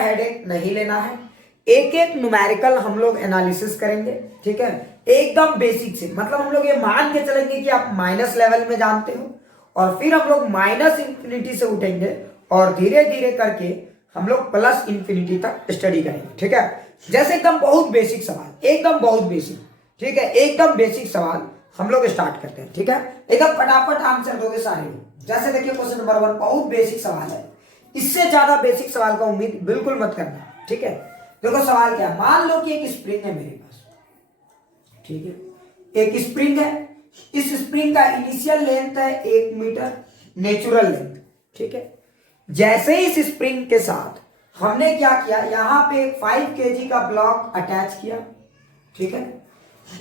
Headache नहीं लेना है, एक एक न्यूमेरिकल हम लोग एनालिसिस करेंगे, ठीक है, एकदम बेसिक से। मतलब हम लोग ये मान के चलेंगे कि आप माइनस लेवल में जानते हो, और फिर हम लोग माइनस इंफिनिटी से उठेंगे और धीरे धीरे करके हम लोग प्लस इंफिनिटी तक स्टडी करेंगे, ठीक है। जैसे एकदम बहुत बेसिक सवाल, एकदम बहुत बेसिक, ठीक है, एकदम बेसिक सवाल हम लोग स्टार्ट करते हैं, ठीक है। एकदम फटाफट आंसर दोगे सारे लोग। जैसे देखिए क्वेश्चन नंबर 1 बहुत बेसिक सवाल है, इससे ज्यादा बेसिक सवाल का उम्मीद बिल्कुल मत करना, ठीक है। देखो सवाल क्या है, मान लो कि एक स्प्रिंग है मेरे पास, ठीक है, एक स्प्रिंग है। इस स्प्रिंग का इनिशियल लेंथ है 1 मीटर नेचुरल लेंथ, ठीक है। जैसे ही इस स्प्रिंग के साथ हमने क्या किया, यहां पे 5 केजी का ब्लॉक अटैच किया, ठीक है।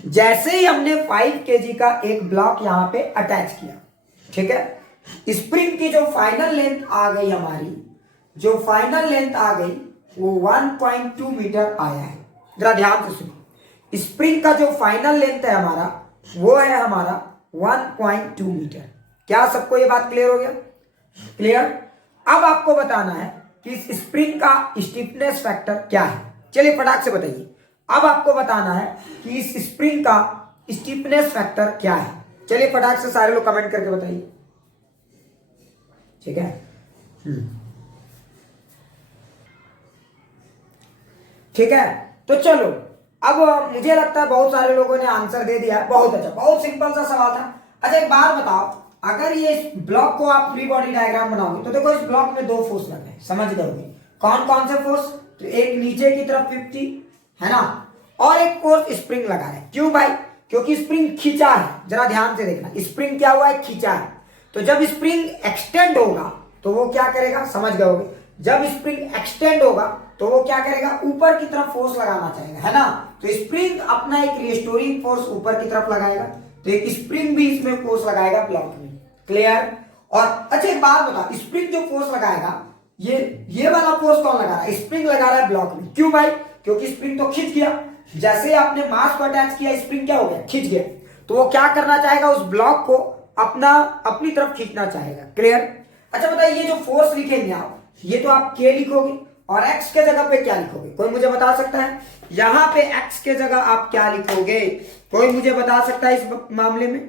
जैसे ही हमने 5 केजी का एक ब्लॉक यहां पे अटैच किया, ठीक है, स्प्रिंग की जो फाइनल लेंथ आ गई हमारी, जो फाइनल लेंथ आ गई वो 1.2 मीटर आया है। जरा ध्यान से सुनो, स्प्रिंग का जो फाइनल लेंथ है हमारा वो है हमारा 1.2 मीटर। क्या सबको ये बात क्लियर हो गया? क्लियर। अब आपको बताना है कि इस स्प्रिंग का स्टिफनेस फैक्टर क्या है। चलिए फटाक से बताइए। अब आपको बताना है कि इस स्प्रिंग का स्टिफनेस फैक्टर क्या है। चलिए फटाक से सारे लोग कमेंट करके बताइए, ठीक है। ठीक है, तो चलो अब मुझे लगता है बहुत सारे लोगों ने आंसर दे दिया। बहुत अच्छा, बहुत सिंपल सा सवाल था। अच्छा एक बात बताओ, अगर ये इस ब्लॉक को आप फ्री बॉडी डायग्राम बनाओगे तो देखो इस ब्लॉक में 2 फोर्स लगे हैं, समझ गए? कौन कौन से फोर्स? तो एक नीचे की तरफ 50 है ना, और एक फोर्स स्प्रिंग लगा है। क्यों भाई? क्योंकि स्प्रिंग खींचा है। जरा ध्यान से देखना, स्प्रिंग क्या हुआ है? खींचा है। तो जब स्प्रिंग एक्सटेंड होगा तो वो क्या करेगा, समझ गए? जब स्प्रिंग एक्सटेंड होगा तो वो क्या करेगा, ऊपर की तरफ फोर्स लगाना चाहेगा, है ना। तो स्प्रिंग अपना एक रिस्टोरिंग फोर्स ऊपर की तरफ लगाएगा, तो एक स्प्रिंग भी इसमें फोर्स लगाएगा ब्लॉक में। क्लियर? और अच्छा एक बात बता, स्प्रिंग जो फोर्स लगाएगा, ये वाला फोर्स कौन लगा रहा है? स्प्रिंग लगा रहा है ब्लॉक में। क्यों भाई? क्योंकि स्प्रिंग तो खींच गया। जैसे ही आपने मास को अटैच किया, स्प्रिंग क्या हो गया? खींच गया। तो वो क्या करना चाहेगा, उस ब्लॉक को अपनी तरफ खींचना चाहेगा। क्लियर? अच्छा बताइए, ये जो फोर्स लिखेंगे आप, ये तो आप के लिखोगे, और x के जगह पे क्या लिखोगे? कोई मुझे बता सकता है? यहां पे x के जगह आप क्या लिखोगे? कोई मुझे बता सकता है इस मामले में?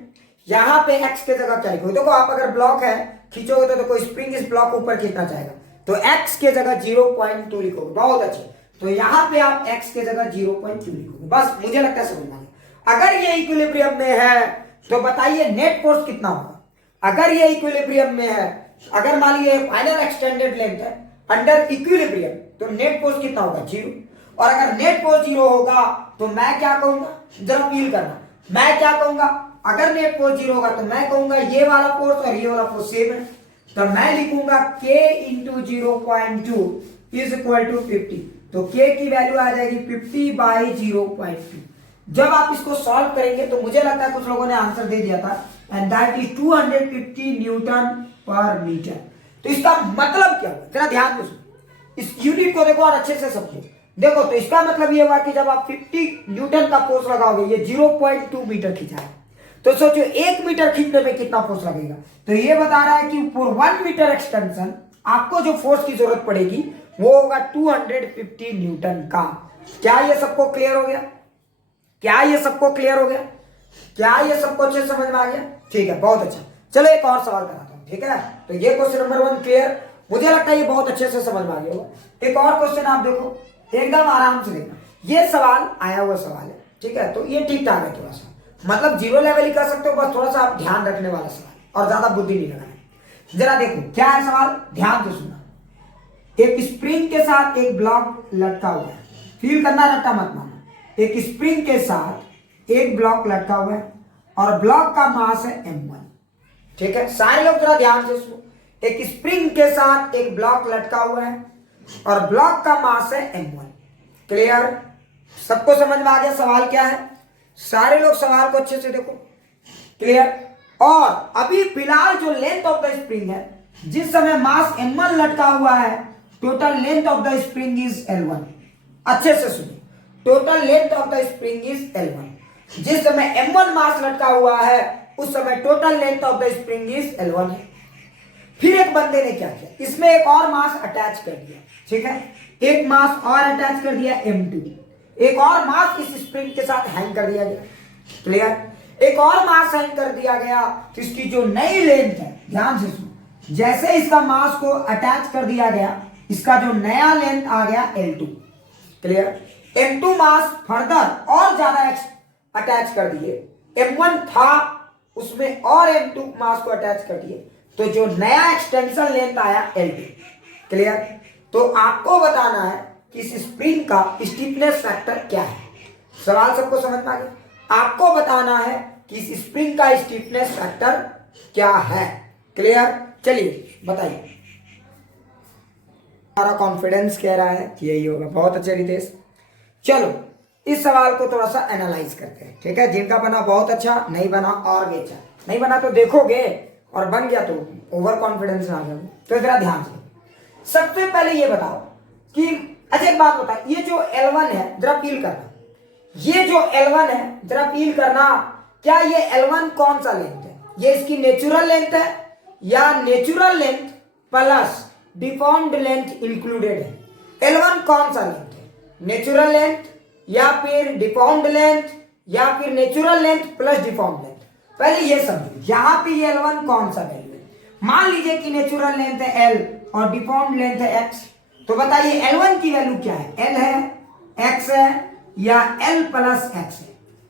यहां पे x के जगह क्या लिखोगे? देखो आप अगर ब्लॉक है खींचोगे तो देखो स्प्रिंग इस ब्लॉक ऊपर खींचना चाहेगा, तो x के जगह 0.2 लिखोगे। बहुत अच्छे। तो यहां पे आप x के जगह 0.2 लिखोगे। बस मुझे लगता है समझ में आ गया। अगर ये इक्विलिब्रियम में है तो बताइए नेट फोर्स कितना होगा? अगर ये इक्विलिब्रियम में है, अगर मान लीजिए फाइनल एक्सटेंडेड लेंथ है अंडर इक्विलिब्रियम, तो नेट फोर्स कितना होगा? 0। और अगर नेट फोर्स 0 होगा तो मैं क्या कहूंगा? जरा फील करना, मैं क्या कहूंगा? अगर नेट फोर्स 0 होगा तो मैं कहूंगा ये वाला फोर्स और ये वाला फोर्स सेम है, तो मैं लिखूंगा k into 0.2 is equal to 50। तो k की वैल्यू आ जाएगी 50 बाई 0.2। जब आप इसको सॉल्व करेंगे तो मुझे लगता है कुछ लोगों ने आंसर दे दिया था, एंड दैट इज 250 न्यूटन पर मीटर। तो इसका मतलब क्या हुआ? जरा ध्यान से सुनो, इस यूनिट को देखो और अच्छे से समझो। देखो तो इसका मतलब ये हुआ कि जब आप 50 न्यूटन का फोर्स लगाओगे, ये 0.2 मीटर खींचा है, तो सोचो 1 मीटर खींचने में कितना फोर्स लगेगा। तो ये बता रहा है कि फॉर 1 मीटर एक्सटेंशन आपको जो फोर्स की जरूरत पड़ेगी वो होगा 250 न्यूटन का। क्या ये सबको क्लियर हो गया? क्या ये सबको क्लियर हो गया? क्या ये सबको अच्छे समझ में आ गया? ठीक है, बहुत अच्छा। चलो एक और सवाल कराता हूं, ठीक है। तो ये क्वेश्चन नंबर 1 क्लियर, मुझे लगता है ये बहुत अच्छे से समझ में आ गया होगा। एक और क्वेश्चन आप देखो, एकदम आराम से देखना। ये सवाल आया हुआ सवाल है, ठीक है, तो ये ठीक ठाक है थोड़ा सा, मतलब 0 लेवल ही कर सकते हो, बस थोड़ा सा आप ध्यान रखने वाला सवाल और ज्यादा बुद्धि नहीं लगाना। जरा देखो क्या है सवाल, ध्यान से सुनना। एक स्प्रिंग के साथ एक ब्लॉक लटका हुआ है, फील करना, रट्टा मत मारना। एक स्प्रिंग के साथ एक ब्लॉक लटका हुआ है और ब्लॉक का मास है m1, ठीक है। सारे लोग जरा ध्यान से सुनो। एक स्प्रिंग के साथ एक ब्लॉक लटका हुआ है और ब्लॉक का मास है m1। क्लियर? सबको समझ में आ गया सवाल क्या है? सारे लोग सवाल को अच्छे से देखो। क्लियर? और अभी फिलहाल जो लेंथ ऑफ द स्प्रिंग है, जिस समय मास m1 लटका हुआ है, total length of the spring is L1। अच्छे से सुनिए, total length of the spring is L1। जिस समय m1 मास लटका हुआ है उस समय total length of the spring is L1 है। फिर एक बंदे ने क्या किया, इसमें एक और मास अटैच कर दिया, ठीक है, एक मास और अटैच कर दिया M2, एक और मास इस स्प्रिंग के साथ हैंग कर दिया गया, क्लियर, एक और मास हैंग कर दिया गया। तो इसकी जो नई लेंथ है, ध्यान से सुनो, जैसे इसका मास को अटैच कर दिया गया, इसका जो नया लेंथ आ गया L2, क्लियर, M2 मास फर्दर और ज्यादा अटैच कर दिए, M1 था उसमें और M2 मास को अटैच कर दिए, तो जो नया एक्सटेंशन लेंथ आया L2, क्लियर। तो आपको बताना है कि इस स्प्रिंग का स्टीफनेस फैक्टर क्या है। सवाल सबको समझ में आ गया? आपको बताना है कि इस स्प्रिंग का स्टीफनेस फैक्टर क्या है, क्लियर। चलिए बताइए। हमारा कॉन्फिडेंस कह रहा है कि यही होगा। बहुत अच्छे रितेश। चलो इस सवाल को थोड़ा सा एनालाइज करते हैं, ठीक है। जिनका बना बहुत अच्छा, नहीं बना और भी अच्छा। नहीं बना तो देखोगे और बन गया तो ओवर कॉन्फिडेंस में आ जाओगे। तो जरा ध्यान से सबसे पहले ये बताओ कि अच्छा एक बात बता, ये जो L1 है जरा फील करना, ये जो L1 है जरा फील करना, क्या ये L1 कौन सा लेंथ है? ये इसकी नेचुरल लेंथ है या natural length plus deformed length included है? L1 कौन सा लेंथ है? नेचुरल लेंथ या फिर डिफॉर्म्ड लेंथ या फिर natural length plus deformed length? पहले ये समझो, यहां पे ये L1 कौन सा वैल्यू है? मान लीजिए कि नेचुरल लेंथ है L और डिफॉर्म्ड लेंथ है X, तो बताइए L1 की वैल्यू क्या है? L है, X है या L प्लस X है?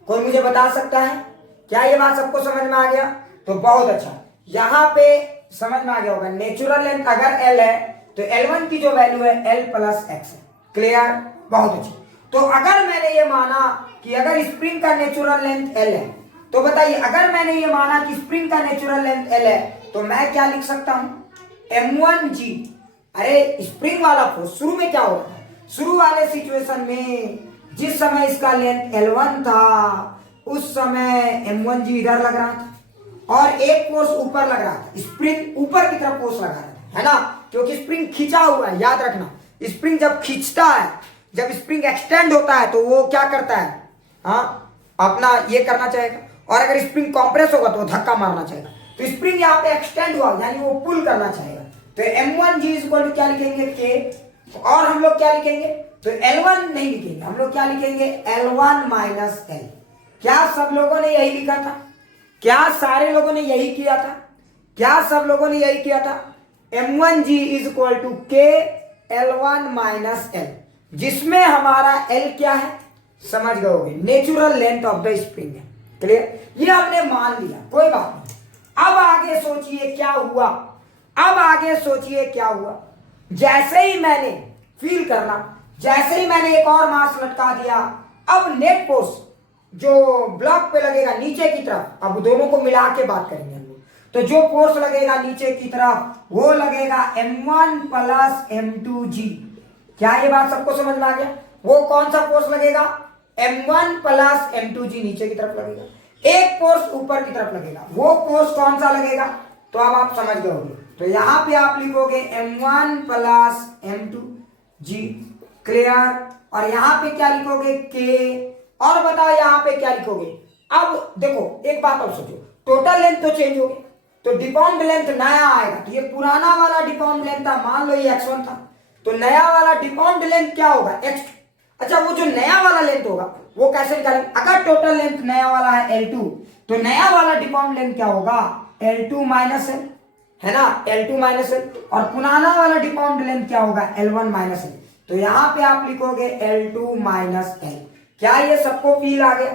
कोई मुझे बता सकता है? क्या ये बात सबको समझ में आ गया? तो बहुत अच्छा, यहां पे समझ में आ गया होगा। नेचुरल लेंथ अगर L है तो L1 की जो वैल्यू है L प्लस X है, क्लियर, बहुत अच्छी। तो अगर मैंने ये माना कि अगर स्प्रिंग का नेचुरल लेंथ L है, तो बताइए अगर मैंने ये माना कि स्प्रिंग का नेचुरल लेंथ L है, तो मैं क्या लिख सकता हूं? M1G। अरे स्प्रिंग वाला फोर्स शुरू में क्या हो रहा था? शुरू वाले सिचुएशन में जिस समय इसका लेंथ L1 था उस समय M1G इधर लग रहा था और एक फोर्स ऊपर लग रहा था, स्प्रिंग ऊपर की तरफ फोर्स लगा रहा था, है ना, क्योंकि स्प्रिंग खींचा हुआ है। याद रखना, स्प्रिंग जब खींचता है, जब स्प्रिंग एक्सटेंड होता है तो वो क्या करता है, हाँ, अपना ये करना चाहेगा, और अगर स्प्रिंग कॉम्प्रेस होगा तो धक्का मारना चाहेगा। तो स्प्रिंग यहाँ पे एक्सटेंड हुआ यानी वो पुल करना चाहेगा। तो M1G इक्वल टू क्या लिखेंगे? K। और हम लोग क्या लिखेंगे? तो L1 नहीं लिखेंगे, हम लोग क्या लिखेंगे? L1 minus L। क्या सब लोगों ने यही लिखा था? क्या सारे लोगों ने यही किया था? क्या सब लोगों ने यही किया था? M1G is equal to K L1 minus L, जिसमें हमारा L क्या है? समझ गए होगे, natural length of the spring है, क्लियर। ये हमने मान लिया, कोई बात नहीं। अब आगे सोचिए क्या हुआ, अब आगे सोचिए क्या हुआ। जैसे ही मैंने फील करना, जैसे ही मैंने एक और मास लटका दिया, अब नेट फोर्स जो ब्लॉक पे लगेगा नीचे की तरफ, अब दोनों को मिला के बात करेंगे हम लोग, तो जो फोर्स लगेगा नीचे की तरफ वो लगेगा M1 प्लस M2G। क्या ये बात सबको समझ में आ गया? वो कौन सा फोर्स लगेगा? M1 प्लस M2G नीचे की तरफ लगेगा, एक फोर्स ऊपर की तरफ लगेगा, वो फोर्स कौन सा लगेगा? तो अब आप समझ गए होंगे। तो यहां पे आप लिखोगे M1 प्लस M2G, क्लियर, और यहां पे क्या लिखोगे? K। और बताओ यहां पे क्या लिखोगे? अब देखो एक बात और सोचो, टोटल लेंथ तो चेंज हो गई, तो डिफॉर्म्ड लेंथ नया आएगा। तो ये पुराना वाला डिफॉर्म्ड लेंथ था, मान लो ये X1 था, तो नया वाला डिफॉर्म्ड लेंथ क्या होगा? X। अच्छा, वो जो नया वाला लेंथ होगा वो कैसे निकालेंगे? अगर टोटल लेंथ नया वाला है L2, तो नया वाला डिफॉर्म्ड लेंथ क्या होगा? L2 माइनस L, है ना, L2 माइनस L। और पुराना वाला डिफॉर्म्ड लेंथ क्या होगा? L1 minus L। तो यहां पे आप लिखोगे L2 माइनस L। क्या ये सबको फील आ गया?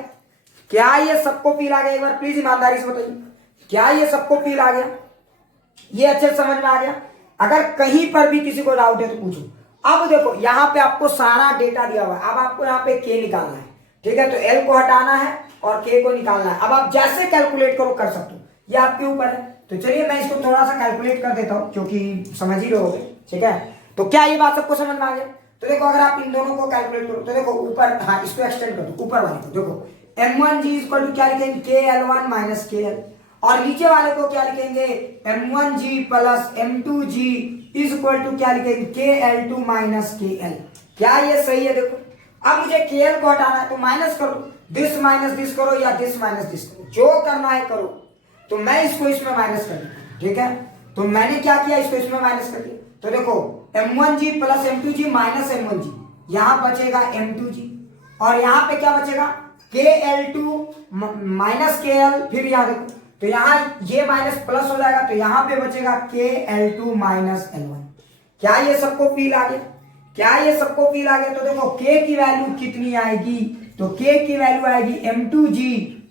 क्या ये सबको फील आ गया? एक बार प्लीज ईमानदारी से बताइए, क्या ये सबको फील आ गया? ये अच्छे से समझ में आ गया? अगर कहीं पर भी किसी को डाउट है तो पूछो। अब देखो यहाँ पे आपको सारा डेटा दिया हुआ है, अब आपको यहाँ पे K निकालना है, ठीक है। तो L को हटाना है और K को निकालना है। अब आप जैसे कैलकुलेट करो कर सकते हो, ये आपके ऊपर है। तो चलिए मैं इसको थोड़ा सा कैलकुलेट कर देता हूँ क्योंकि समझ ही रहोगे, ठीक है। तो क्या ये बात सबको समझ में आ गया? तो देखो अगर आप इन दोनों को कैलकुलेट करो तो देखो ऊपर, हाँ इसको एक्सटेंड कर दो ऊपर वाले को। देखो M1G इक्वल टू क्या लिखेंगे? KL1 minus KL। और नीचे वाले को क्या लिखेंगे? M1G plus M2G is equal to क्या लिखेंगे? KL2 minus KL। क्या ये सही है? देखो अब मुझे KL को हटाना है तो माइनस करो, दिस माइनस दिस करो या दिस माइनस दिस करो, जो करना है करो। तो मैं इसको इसमें माइनस कर दूंगा, ठीक है। तो मैंने क्या किया, इसको इसमें माइनस कर दिया। तो देखो m1g plus m2g minus m1g, यहां बचेगा m2g, और यहां पे क्या बचेगा KL2 माइनस KL, फिर यहां देखो तो यहां ये माइनस प्लस हो जाएगा, तो यहां पे बचेगा KL2 माइनस L1। क्या ये सबको फील आ गया? क्या ये सबको फील आ गया? तो देखो K की वैल्यू कितनी आएगी, तो K की वैल्यू आएगी m2g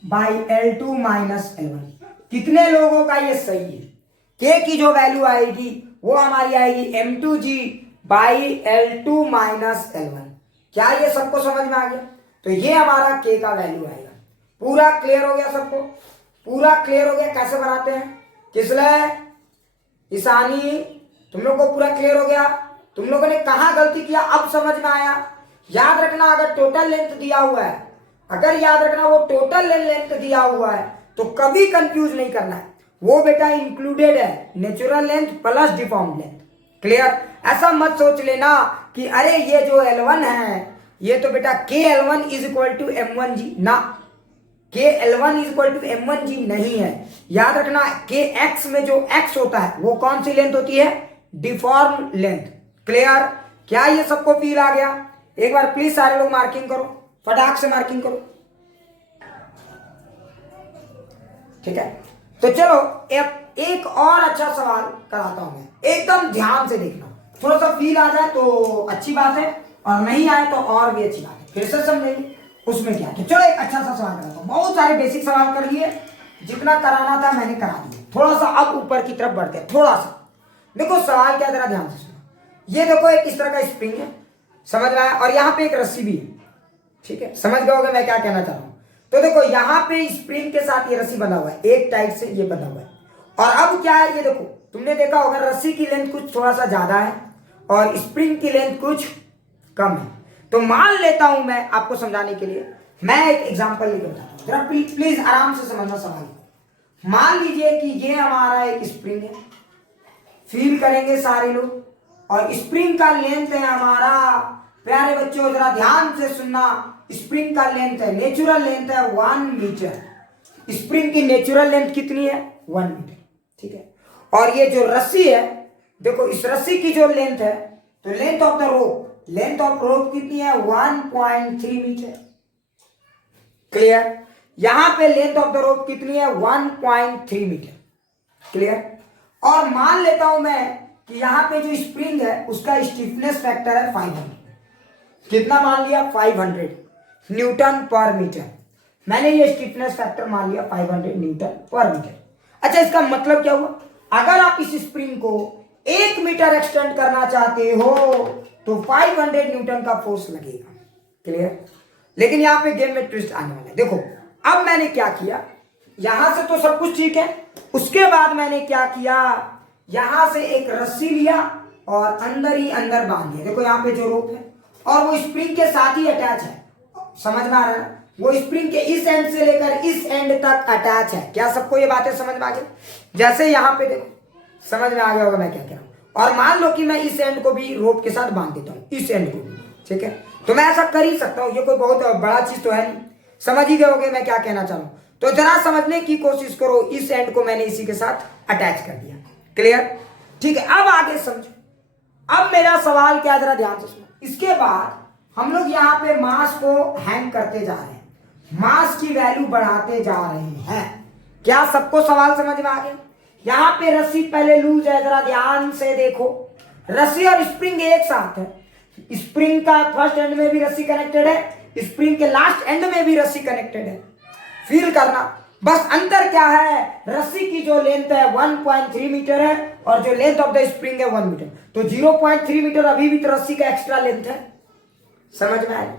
by L2 minus L1। कितने लोगों का ये सही है? K की जो वैल्यू आएगी वो हमारी आएगी m2g by L2 minus L1। क्या ये सबको समझ में आ गया? तो ये हमारा K का वैल्यू आएगा। पूरा क्लियर हो गया सबको? पूरा क्लियर हो गया कैसे बनाते हैं? किसले ईशानी, तुम लोग को पूरा क्लियर हो गया? तुम लोगों ने कहां गलती किया अब समझ में आया? याद रखना, अगर टोटल लेंथ दिया हुआ है, अगर याद रखना वो टोटल लेंथ दिया हुआ है तो कभी कंफ्यूज नहीं करना है, वो बेटा इंक्लूडेड है natural length plus deform length. Clear? ऐसा मत सोच लेना कि अरे ये जो L1 है ये तो बेटा KL1 is equal to M1g, ना, KL1 is equal to M1g नहीं है। याद रखना KX में जो X होता है वो कौन सी लेंथ होती है? Deform length. क्लियर? क्या ये सबको फील आ गया? एक बार प्लीज सारे लोग मार्किंग करो, फटाक से मार्किंग करो। ठीक है, तो चलो एक और अच्छा सवाल कराता हूं मैं, एकदम ध्यान से देखना, थोड़ा सा फील आ जाए तो अच्छी बात है, और नहीं आए तो और भी अच्छी बात है, फिर से समझेंगे उसमें क्या। तो चलो एक अच्छा सा सवाल कराता हूं। बहुत सारे बेसिक सवाल कर लिए, जितना कराना था मैंने करा दिया। थोड़ा सा अब ऊपर की तरफ बढ़ते हैं, थोड़ा सा देखो सवाल क्या, जरा ध्यान से सुनो। ये देखो एक इस तरह का स्प्रिंग है, समझ में आया, और यहाँ पे एक रस्सी भी है। ठीक है, समझ गए होगे मैं क्या कहना चाह रहा हूं। तो देखो यहाँ पे स्प्रिंग के साथ ये रस्सी बना हुआ है, एक टाइप से ये बना हुआ है, और अब क्या है ये देखो, तुमने देखा होगा रस्सी की लेंथ कुछ थोड़ा सा ज्यादा है और स्प्रिंग की लेंथ कुछ कम है। तो मान लेता हूं मैं आपको समझाने के लिए, मैं एक एग्जांपल लेकर बताता हूं, जरा प्लीज आराम से समझना सवाल। मान लीजिए कि ये हमारा एक स्प्रिंग है, फील करेंगे सारे लोग, और स्प्रिंग का लेंथ है हमारा, प्यारे बच्चों जरा ध्यान से सुनना, स्प्रिंग का लेंथ है, नेचुरल लेंथ है 1 मीटर। स्प्रिंग की नेचुरल लेंथ कितनी है? 1 मीटर। ठीक है, और ये जो रस्सी है, देखो इस रस्सी की जो लेंथ है, तो लेंथ ऑफ द रोप कितनी है? 1.3 मीटर। क्लियर? यहां पे लेंथ ऑफ द रोप कितनी है? 1.3 मीटर। क्लियर? और मान लेता हूं मैं कि यहां पे जो स्प्रिंग है उसका स्टिफनेस फैक्टर है 500। कितना मान लिया? 500 न्यूटन पर मीटर। मैंने ये स्टिफनेस फैक्टर मान लिया 500 न्यूटन पर मीटर। अच्छा, इसका मतलब क्या हुआ? अगर आप इस स्प्रिंग को 1 मीटर एक्सटेंड करना चाहते हो तो 500 न्यूटन का फोर्स लगेगा। क्लियर? लेकिन यहां पे गेम में ट्विस्ट आने वाला है। देखो अब मैंने क्या किया, यहां से तो सब कुछ ठीक है, उसके बाद मैंने क्या किया, यहां से एक रस्सी लिया और अंदर ही अंदर बांध दिया। देखो यहाँ पे जो रोप है और वो स्प्रिंग के साथ ही अटैच है, समझ में आ रहा है? वो स्प्रिंग के इस एंड से लेकर इस एंड तक अटैच है। क्या सबको ये बातें समझ में आ गई? जैसे यहाँ पे देखो, समझ में आ गया होगा मैं क्या कह रहा हूं। और मान लो कि मैं इस एंड को भी रोप के साथ बांध देता हूँ, इस एंड को भी। ठीक है, तो मैं ऐसा कर ही सकता हूँ, ये कोई बहुत बड़ा चीज तो है नहीं। समझ ही गए होगे मैं क्या कहना चाह रहा हूँ। तो जरा समझने की कोशिश करो, इस एंड को मैंने इसी के साथ अटैच कर दिया। क्लियर? ठीक है, अब आगे समझो। अब मेरा सवाल क्या, जरा ध्यान से सुनो। इसके बाद हम लोग यहाँ पे मास को हैंग करते जा रहे हैं, मास की वैल्यू बढ़ाते जा रहे हैं। क्या सबको सवाल समझ में आ गया? यहाँ पे रस्सी पहले लूज है, जरा ध्यान से देखो, रस्सी और स्प्रिंग एक साथ है। स्प्रिंग का फर्स्ट एंड में भी रस्सी कनेक्टेड है, स्प्रिंग के लास्ट एंड में भी रस्सी कनेक्टेड है। फील करना, बस अंतर क्या है, रस्सी की जो लेंथ है 1.3 मीटर है और जो लेंथ ऑफ द स्प्रिंग है 1 मीटर। तो 0.3 मीटर अभी भी तो रस्सी का एक्स्ट्रा लेंथ है। समझ में आया?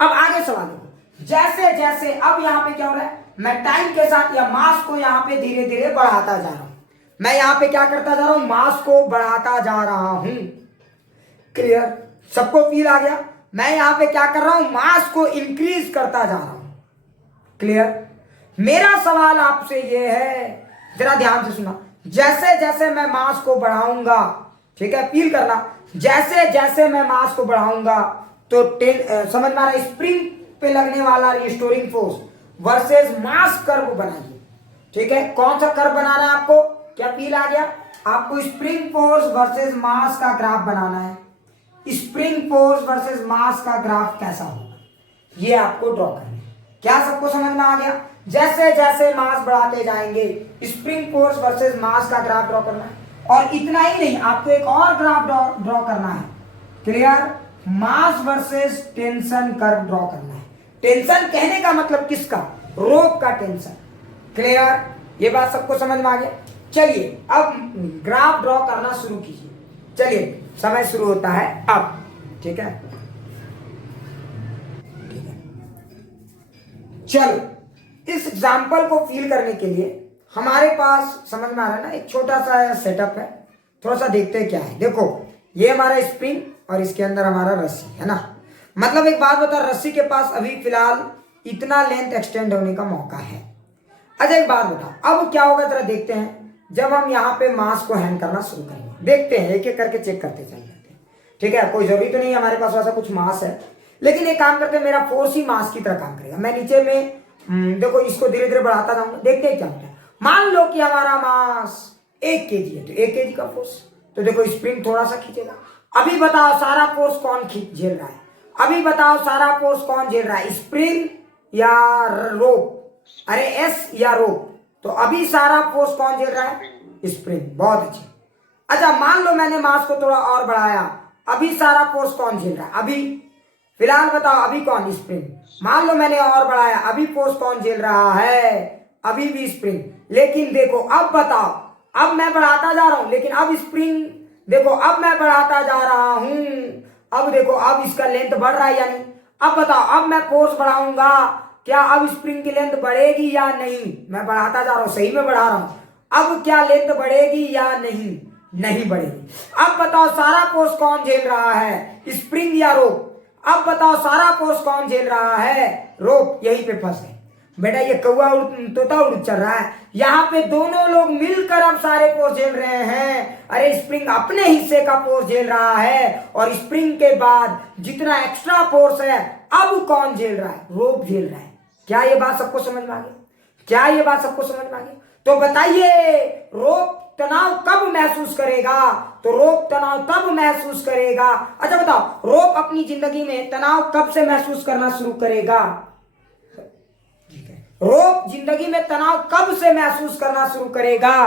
अब आगे सवाल देखो, जैसे जैसे अब यहाँ पे क्या हो रहा है, मैं टाइम के साथ या मास को यहाँ पे धीरे धीरे बढ़ाता जा रहा हूं। मैं यहाँ पे क्या करता जा रहा हूं, मास को बढ़ाता जा रहा हूं। क्लियर? सबको फील आ गया? मैं यहाँ पे क्या कर रहा हूं, मास को इंक्रीज करता जा रहा हूं। क्लियर? मेरा सवाल आपसे ये है, जरा ध्यान से सुना, जैसे जैसे मैं मास को बढ़ाऊंगा, ठीक है, फील करना, जैसे जैसे मैं मास को बढ़ाऊंगा तो समझ में आ रहा है, स्प्रिंग पे लगने वाला रिस्टोरिंग फोर्स वर्सेस मास कर्व बनाइए। ठीक है, कौन सा कर्व बनाना है आपको? क्या फील आ गया? आपको स्प्रिंग फोर्स वर्सेस मास का ग्राफ बनाना है। स्प्रिंग फोर्स वर्सेस मास का ग्राफ कैसा होगा ये आपको ड्रॉ करना है। क्या सबको समझ में आ गया? जैसे जैसे मास बढ़ाते जाएंगे स्प्रिंग फोर्स वर्सेस मास का ग्राफ ड्रॉ करना है। और इतना ही नहीं, आपको एक और ग्राफ ड्रॉ करना है। क्लियर? मास वर्सेस टेंशन कर्व ड्रॉ करना है। टेंशन कहने का मतलब किसका? रोप का टेंशन। क्लियर? ये बात सबको समझ में आ गया? चलिए अब ग्राफ ड्रॉ करना शुरू कीजिए। चलिए समय शुरू होता है अब। ठीक है, चलो इस एग्जाम्पल को फील करने के लिए हमारे पास समझ में आ रहा है ना, एक छोटा सा सेटअप है। थोड़ा सा देखते हैं क्या है। देखो ये हमारा स्प्रिंग और इसके अंदर हमारा रस्सी है ना। मतलब एक बात बता, रस्सी के पास अभी फिलहाल इतना लेंथ एक्सटेंड होने का मौका है। अच्छा एक बात बता, अब क्या होगा जरा देखते हैं जब हम यहाँ पे मास को हैंड करना शुरू करेंगे। देखते हैं, एक एक करके चेक करते चल जाते हैं। ठीक है, कोई जरूरी तो नहीं हमारे पास वैसा कुछ मास है, लेकिन एक काम करते हैं, मेरा फोर्स ही मास की तरह काम करेगा। मैं नीचे में देखो इसको धीरे धीरे बढ़ाता जाऊंगा, देखते हैं क्या होता है। मान लो कि हमारा मास 1 kg है, तो 1 kg का फोर्स, तो देखो स्प्रिंग थोड़ा सा खींचेगा। अभी बताओ सारा फोर्स कौन झेल रहा है? अभी बताओ सारा फोर्स कौन झेल रहा है, स्प्रिंग या रोप? अरे एस या रोप? तो अभी सारा फोर्स कौन झेल रहा है? स्प्रिंग। बहुत अच्छे। अच्छा मान लो मैंने मास को थोड़ा और बढ़ाया, अभी सारा फोर्स कौन झेल रहा है? अभी फिलहाल बताओ अभी कौन? स्प्रिंग। मान लो मैंने और बढ़ाया, अभी फोर्स कौन झेल रहा है? अभी भी स्प्रिंग। लेकिन देखो अब बताओ, अब मैं बढ़ाता जा रहा हूं लेकिन अब स्प्रिंग, देखो अब मैं बढ़ाता जा रहा हूं, अब देखो अब इसका लेंथ बढ़ रहा है या नहीं? अब बताओ अब मैं फोर्स बढ़ाऊंगा, क्या अब स्प्रिंग की लेंथ बढ़ेगी या नहीं? मैं बढ़ाता जा रहा हूं, सही में बढ़ा रहा हूं। अब क्या लेंथ बढ़ेगी या नहीं? नहीं बढ़ेगी। अब बताओ सारा फोर्स कौन झेल रहा है, स्प्रिंग या रोप? अब बताओ सारा फोर्स कौन झेल रहा है? रोप। यहीं पे फंस गए बेटा, ये कौवा तोता उड़ चल रहा है। यहाँ पे दोनों लोग मिलकर अब सारे फोर्स झेल रहे हैं। अरे स्प्रिंग अपने हिस्से का फोर्स झेल रहा है और स्प्रिंग के बाद जितना एक्स्ट्रा फोर्स है अब कौन झेल रहा है? रोप झेल रहा है। क्या ये बात सबको समझ में आ गई? क्या ये बात सबको समझ में आ गई? तो बताइए रोप तनाव कब महसूस करेगा? तो रोप तनाव तब महसूस करेगा। अच्छा बताओ रोप अपनी जिंदगी में तनाव कब से महसूस करना शुरू करेगा? रोप जिंदगी में तनाव कब से महसूस करना शुरू करेगा?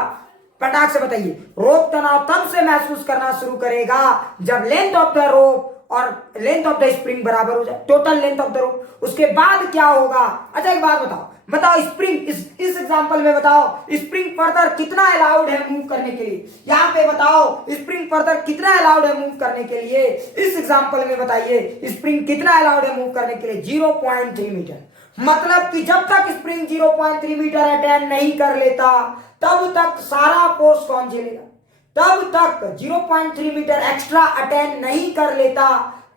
फटाक से बताइए। रोप तनाव तब से महसूस करना शुरू करेगा जब लेंथ ऑफ द रोप और लेंथ ऑफ द स्प्रिंग बराबर हो जाए, total length of the rope. उसके बाद क्या होगा? अच्छा एक बात बताओ स्प्रिंग इस एग्जांपल में बताओ स्प्रिंग फर्दर कितना अलाउड है मूव करने के लिए? यहाँ पे बताओ स्प्रिंग फर्दर कितना अलाउड है मूव करने के लिए? इस एग्जांपल में बताइए स्प्रिंग कितना अलाउड है मूव करने के लिए? 0.3 मीटर। मतलब कि जब तक स्प्रिंग 0.3 मीटर अटेन नहीं कर लेता तब तक सारा फोर्स कौन झेलेगा? तब तक 0.3 मीटर एक्स्ट्रा अटेन नहीं कर लेता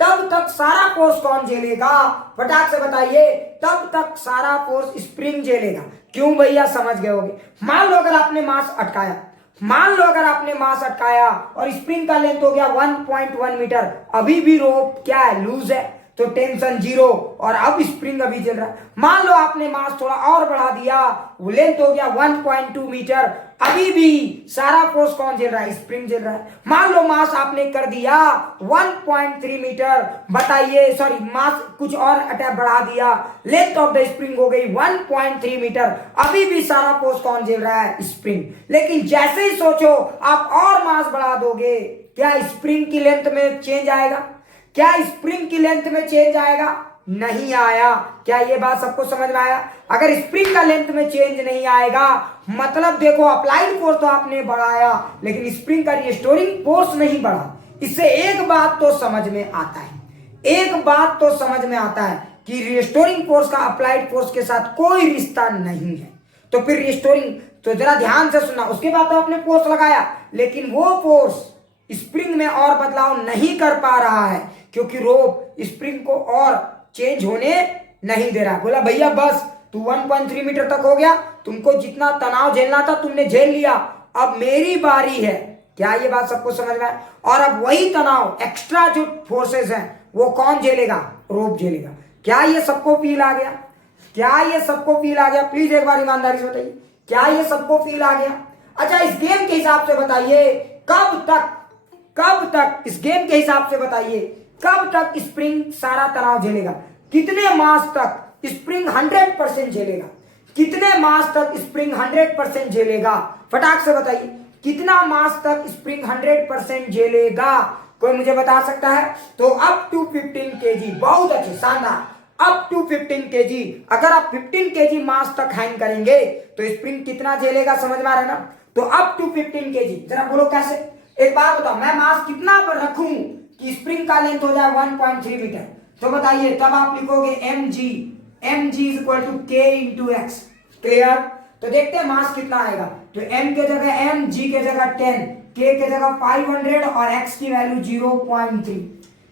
तब तक सारा फोर्स कौन झेलेगा? फटाक से बताइए। तब तक सारा फोर्स स्प्रिंग झेलेगा। क्यों भैया? समझ गए होंगे। मान लो अगर आपने मास अटकाया, मान लो अगर आपने मास अटकाया और स्प्रिंग का लेंथ हो गया 1.1 मीटर, अभी भी रोप क्या है? लूज है, तो टेंशन 0 और अब स्प्रिंग अभी चल रहा है। मान लो आपने मास थोड़ा और बढ़ा दिया, वो लेंथ हो गया 1.2 मीटर, अभी भी सारा फोर्स कौन झेल रहा है? स्प्रिंग झेल रहा है। मान लो मास आपने कर दिया 1.3 मीटर, बताइए सॉरी मास कुछ और अटैक बढ़ा दिया, लेंथ ऑफ द स्प्रिंग हो गई 1.3 मीटर, अभी भी सारा फोर्स कौन झेल रहा है? स्प्रिंग। लेकिन जैसे ही सोचो आप और मास बढ़ा दोगे, क्या स्प्रिंग की लेंथ में चेंज आएगा? क्या स्प्रिंग की लेंथ में चेंज आएगा? नहीं आया। क्या ये बात सबको समझ में आया? अगर स्प्रिंग का लेंथ में चेंज नहीं आएगा मतलब देखो अप्लाइड फोर्स तो आपने बढ़ाया लेकिन स्प्रिंग का रिस्टोरिंग फोर्स नहीं बढ़ा। इससे एक बात तो समझ में आता है, एक बात तो समझ में आता है कि रिस्टोरिंग फोर्स का अप्लाइड फोर्स के साथ कोई रिश्ता नहीं है। तो फिर रिस्टोरिंग, तो जरा ध्यान से सुनना, उसके बाद तो आपने फोर्स लगाया लेकिन वो फोर्स स्प्रिंग में और बदलाव नहीं कर पा रहा है क्योंकि रोप स्प्रिंग को और चेंज होने नहीं दे रहा। बोला भैया बस तू 1.3 मीटर तक हो गया, तुमको जितना तनाव झेलना था तुमने झेल लिया, अब मेरी बारी है। क्या ये बात सबको समझ में आए? और अब वही तनाव एक्स्ट्रा जो फोर्सेस हैं वो कौन झेलेगा? रोप झेलेगा। क्या ये सबको फील आ गया? क्या ये सबको फील आ गया? प्लीज एक बार ईमानदारी से बताइए, क्या ये सबको फील आ गया? अच्छा इस गेम के हिसाब से बताइए कब तक इस गेम के हिसाब से बताइए कब तक स्प्रिंग सारा तनाव झेलेगा, कितने मास तक स्प्रिंग 100% झेलेगा, कितने मास तक स्प्रिंग 100% झेलेगा, फटाक से बताइए कितना मास तक स्प्रिंग 100% झेलेगा, कोई मुझे बता सकता है? तो अप टू 15 केजी, बहुत अच्छे, शानदार, अप टू 15 केजी। अगर आप 15 केजी मास तक हैंग करेंगे तो स्प्रिंग कितना झेलेगा, समझ में आ रहा है ना? तो अप टू 15 केजी, जरा बोलो कैसे? एक बात बताओ, मैं मास कितना पर रखूं कि स्प्रिंग का लेंथ हो जाए 1.3 मीटर, तो बताइए, तब आप लिखोगे mg is equal to k into x. Clear? तो देखते हैं मास कितना आएगा। तो m के जगह m, g के जगह 10, k के जगह 500 और x की वैल्यू 0.3।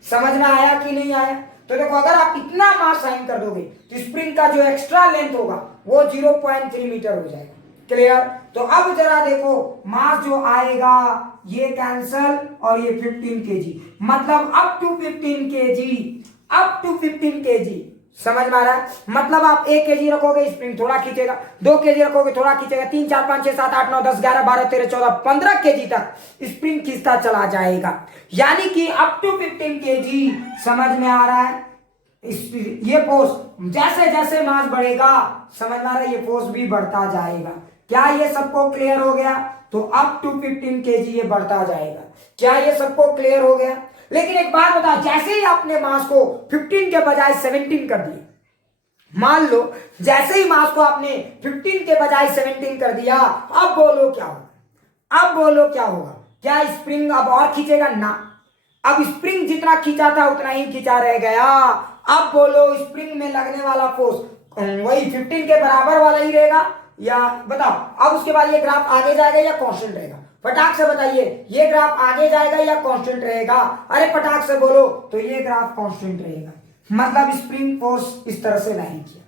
समझ में आया कि नहीं आया? तो देखो, अगर आप इतना मास साइन कर दोगे तो स्प्रिंग का जो एक्स्ट्रा लेंथ होगा वो 0.3 मीटर हो जाएगा। क्लियर? तो अब जरा देखो, मास जो आएगा ये कैंसल और ये 15 केजी, मतलब up to 15 kg, up to 15 kg. समझ में आ रहा है? मतलब आप 1 केजी रखोगे स्प्रिंग थोड़ा खींचेगा, 2 केजी रखोगे थोड़ा खींचेगा, 3 4 5 6 7 8 9 10 11 12 13 14 15 केजी तक स्प्रिंग खींचता चला जाएगा। यानी कि अप टू 15 केजी। समझ में आ रहा है? ये फोर्स जैसे जैसे मास बढ़ेगा, समझ में आ रहा है, ये फोर्स भी बढ़ता जाएगा। क्या ये सबको क्लियर हो गया? तो अप टू 15 केजी ये बढ़ता जाएगा। क्या ये सबको क्लियर हो गया? लेकिन एक बात बताओ, जैसे ही आपने मास को 15 के बजाय 17 कर दिया, मान लो जैसे ही मास को आपने 15 के बजाय 17 कर दिया, अब बोलो क्या होगा? अब बोलो क्या होगा? क्या स्प्रिंग अब और खींचेगा? ना, अब स्प्रिंग जितना खींचा था उतना ही खींचा रह गया। अब बोलो स्प्रिंग में लगने वाला फोर्स वही 15 के बराबर वाला ही रहेगा, या बताओ अब उसके बाद ये ग्राफ आगे जाएगा या कांस्टेंट रहेगा? फटाक से बताइए, ये ग्राफ आगे जाएगा या कांस्टेंट रहेगा? अरे फटाक से बोलो। तो ये ग्राफ कांस्टेंट रहेगा, मतलब स्प्रिंग फोर्स इस तरह से वैरी किया।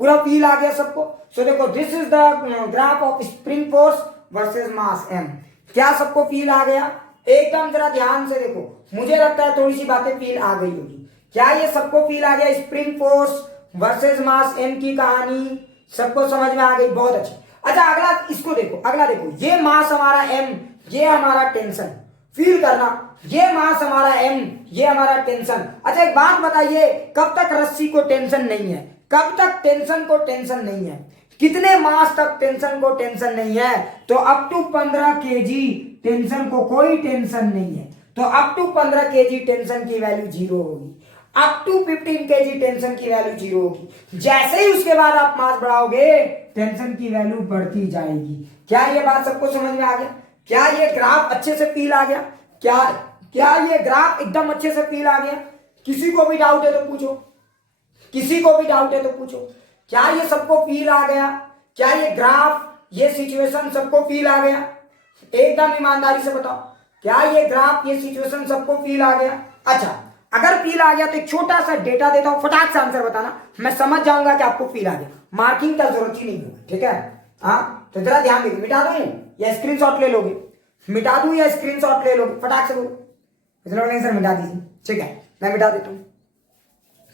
पूरा फील आ गया सबको? सो देखो, this is the graph of spring force versus mass m। क्या सबको फील आ गया? एकदम जरा ध्यान से देखो, मुझे लगता है थोड़ी सी बातें फील आ गई होगी। क्या ये सबको फील आ गया? स्प्रिंग फोर्स वर्सेस मास m की कहानी सबको समझ में आ गई? बहुत अच्छी। अच्छा अगला इसको देखो, अगला देखो, ये मास हमारा m, ये हमारा टेंशन, फील करना, ये मास हमारा m, ये हमारा टेंशन। अच्छा एक बात बताइए, कब तक रस्सी को टेंशन नहीं है? कब तक टेंशन को टेंशन नहीं है? कितने मास तक टेंशन को टेंशन नहीं है? तो अप टू 15 केजी टेंशन को कोई टेंशन नहीं है। तो अप टू 15 केजी टेंशन की वैल्यू 0 होगी, अप टू 15 केजी टेंशन की वैल्यू 0 होगी। जैसे ही उसके बाद आप मास बढ़ाओगे टेंशन की वैल्यू बढ़ती जाएगी। क्या ये बात सबको समझ में आ गया? क्या ये ग्राफ अच्छे से फील आ गया? क्या ये ग्राफ एकदम अच्छे से फील आ गया? किसी को भी डाउट है तो पूछो, किसी को भी डाउट है तो पूछो। क्या ये सबको फील आ गया? क्या ये ग्राफ, ये सिचुएशन सबको फील आ गया? एकदम ईमानदारी से बताओ, क्या ये ग्राफ, ये सिचुएशन सबको फील आ गया? अच्छा अगर फील आ गया तो एक छोटा सा डेटा देता हूं, फटाक से आंसर बताना, मैं समझ जाऊंगा कि आपको फील आ गया। मार्किंग का जरूरत ही नहीं होगा, ठीक है? हाँ तो जरा ध्यान दीजिए, मिटा दूं या स्क्रीनशॉट ले लोगे? मिटा दूं या स्क्रीनशॉट ले लोगे? फटाक से बोलो। नहीं सर मिटा दीजिए, ठीक है मैं मिटा देता हूं।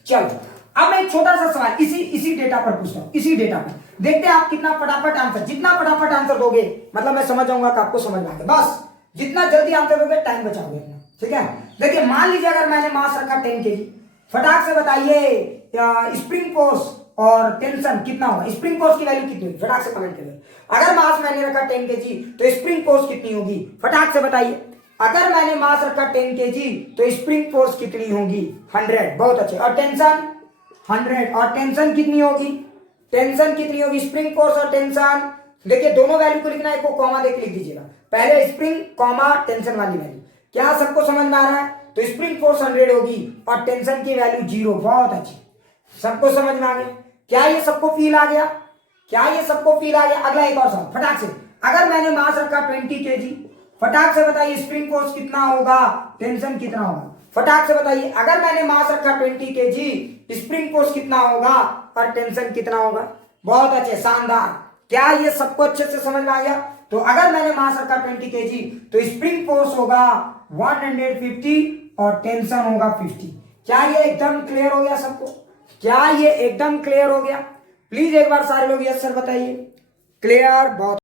चलो अब मैं एक छोटा सा सवाल इसी डेटा पर पूछता हूं, इसी डेटा पर देखते हैं आप कितना फटाफट आंसर, जितना फटाफट आंसर दोगे मतलब मैं समझ जाऊंगा कि आपको समझ में आ गया। बस जितना जल्दी आंसर दोगे टाइम बचाओगे अपना, ठीक है? देखिए मान लीजिए अगर मैंने मास रखा 10 केजी, फटाक से बताइए स्प्रिंग फोर्स और टेंशन कितना होगा? स्प्रिंग फोर्स की वैल्यू कितनी होगी? फटाक से कमेंट करिए। अगर मास मैंने रखा 10 केजी तो स्प्रिंग फोर्स कितनी होगी? फटाक से बताइए। अगर मैंने मास रखा 10 केजी तो स्प्रिंग फोर्स कितनी होगी? 100। बहुत अच्छे। और टेंशन 100। और टेंशन कितनी होगी? टेंशन कितनी होगी? स्प्रिंग फोर्स और टेंशन, देखिए दोनों वैल्यू को लिखना है, को कॉमा देके लिख दीजिएगा, पहले स्प्रिंग कॉमा टेंशन वाली वैल्यू। क्या सबको समझ में आ रहा है? तो स्प्रिंग फोर्स 100 होगी और टेंशन की वैल्यू 0। बहुत अच्छी, सबको समझ में आ गया? क्या ये सबको फील आ गया? क्या ये सबको फील आ गया? अगला एक और सवाल फटाक से, अगर मैंने मास रखा 20 केजी, फटाक से बताइए स्प्रिंग फोर्स कितना होगा, टेंशन कितना होगा? फटाक से बताइए। अगर मैंने मास रखा 20 केजी, स्प्रिंग फोर्स कितना होगा और टेंशन कितना होगा? बहुत अच्छे, शानदार। क्या ये सबको अच्छे से समझ में आ गया? तो अगर मैंने मास रखा 20 केजी तो स्प्रिंग फोर्स होगा 150 और टेंशन होगा 50। क्या ये एकदम क्लियर हो गया सबको? क्या ये एकदम क्लियर हो गया? प्लीज एक बार सारे लोग यस सर बताइए। क्लियर? बहुत